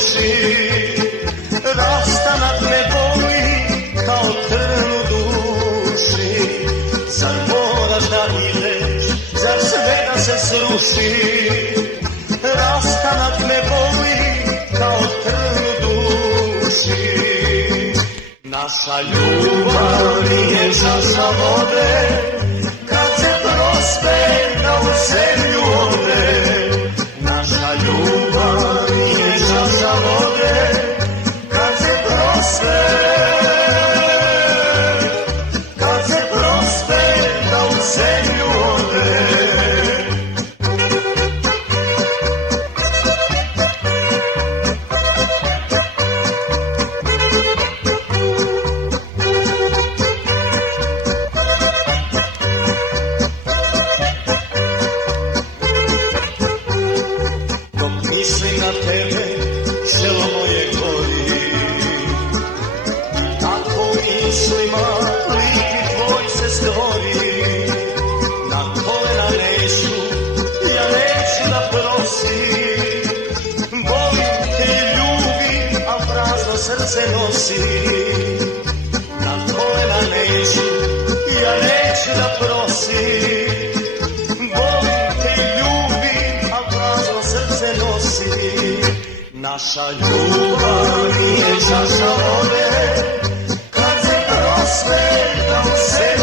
nosi. Rastanak me boli kao trn u duši. Zar moraš da ideš, zar sve da se sruši? Rastanak me boli kao trn u duši. Naša ljubav nije čaša vode, kad se prospe da u zemlju ode. Naša ljubav nije čaša vode, kad se prospe da u zemlju ode. Mislim na tebe, selo moje gori. Tako mislima lipi tvoj se stvori. Na kolena neću, ja neću da prosim. Volim te i ljubim, a prazno srce nosim. Na kolena neću, ja neću da prosim. Naša ljubav nije čaša vode, kad se prospe da u sebi